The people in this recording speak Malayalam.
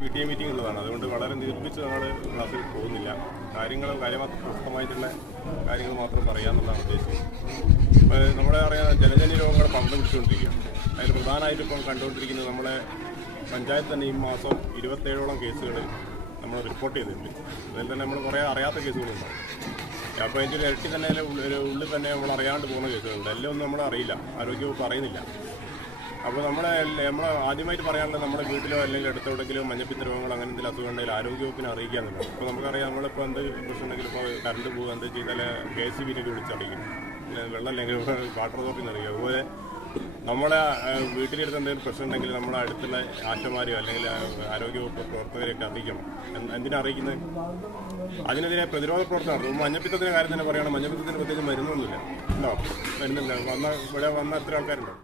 PTA മീറ്റിംഗ് ഉള്ളതാണ്. അതുകൊണ്ട് വളരെ ദീർഘിച്ച് നമ്മൾ ക്ലാസ്സിൽ പോകുന്നില്ല. കാര്യമായിട്ടുള്ള കാര്യങ്ങൾ മാത്രം പറയാമെന്നുള്ളതാണ് ഉദ്ദേശിച്ചത്. നമ്മളെ അറിയാം, ജലജന്യ രോഗങ്ങൾ പങ്ക് പിടിച്ചുകൊണ്ടിരിക്കുകയാണ്. അതിൽ പ്രധാനമായിട്ട് ഇപ്പം കണ്ടുകൊണ്ടിരിക്കുന്നത് നമ്മളെ പഞ്ചായത്ത് തന്നെ ഈ മാസം 27ഓളം കേസുകൾ നമ്മൾ റിപ്പോർട്ട് ചെയ്തിട്ടുണ്ട്. അതിൽ തന്നെ നമ്മൾ കുറേ അറിയാത്ത കേസുകളുണ്ടാവും. അപ്പോൾ അതിൻ്റെ ഒരു ഇരട്ടി തന്നെ ഉള്ളിൽ തന്നെ നമ്മൾ അറിയാണ്ട് പോകുന്ന കേസുകളുണ്ട്. എല്ലാം ഒന്നും നമ്മൾ അറിയില്ല, ആരോഗ്യവകുപ്പ് പറയുന്നില്ല. അപ്പോൾ നമ്മൾ ആദ്യമായിട്ട് പറയാനുള്ളത് നമ്മുടെ വീട്ടിലോ അല്ലെങ്കിൽ അടുത്തെവിടെയെങ്കിലും മഞ്ഞപ്പിത്ത രോഗങ്ങൾ അങ്ങനെ എന്തെങ്കിലും അസുഖം ഉണ്ടെങ്കിൽ ആരോഗ്യവകുപ്പിനെ അറിയിക്കുക എന്നുള്ളത്. ഇപ്പോൾ നമുക്കറിയാം, നമ്മളിപ്പോൾ എന്ത് പ്രശ്നം ഉണ്ടെങ്കിൽ ഇപ്പോൾ കറണ്ട് പോകുക എന്ത് ചെയ്താൽ KCB-യിലേക്ക് വിളിച്ചറിയിക്കും, വെള്ളം അല്ലെങ്കിൽ വാട്ടർ അതോറിറ്റിന്ന് അറിയിക്കും. അതുപോലെ നമ്മളെ വീട്ടിലെടുത്ത് എന്തെങ്കിലും പ്രശ്നം ഉണ്ടെങ്കിൽ നമ്മളെ അടുത്തുള്ള ആശമാരെയോ അല്ലെങ്കിൽ ആരോഗ്യവകുപ്പ് പ്രവർത്തകരെയൊക്കെ അറിയിക്കണം. എന്തിനാ അറിയിക്കുന്നത്? അതിനെതിരെ പ്രതിരോധ പ്രവർത്തനം. മഞ്ഞപ്പിത്തത്തിൻ്റെ കാര്യം തന്നെ പറയുകയാണെങ്കിൽ മഞ്ഞപ്പിത്തത്തിന് പ്രത്യേകിച്ച് മരുന്നൊന്നുമില്ല. ഉണ്ടോ? മരുന്നില്ല. ഇവിടെ വന്ന എത്ര ആൾക്കാരുണ്ടോ?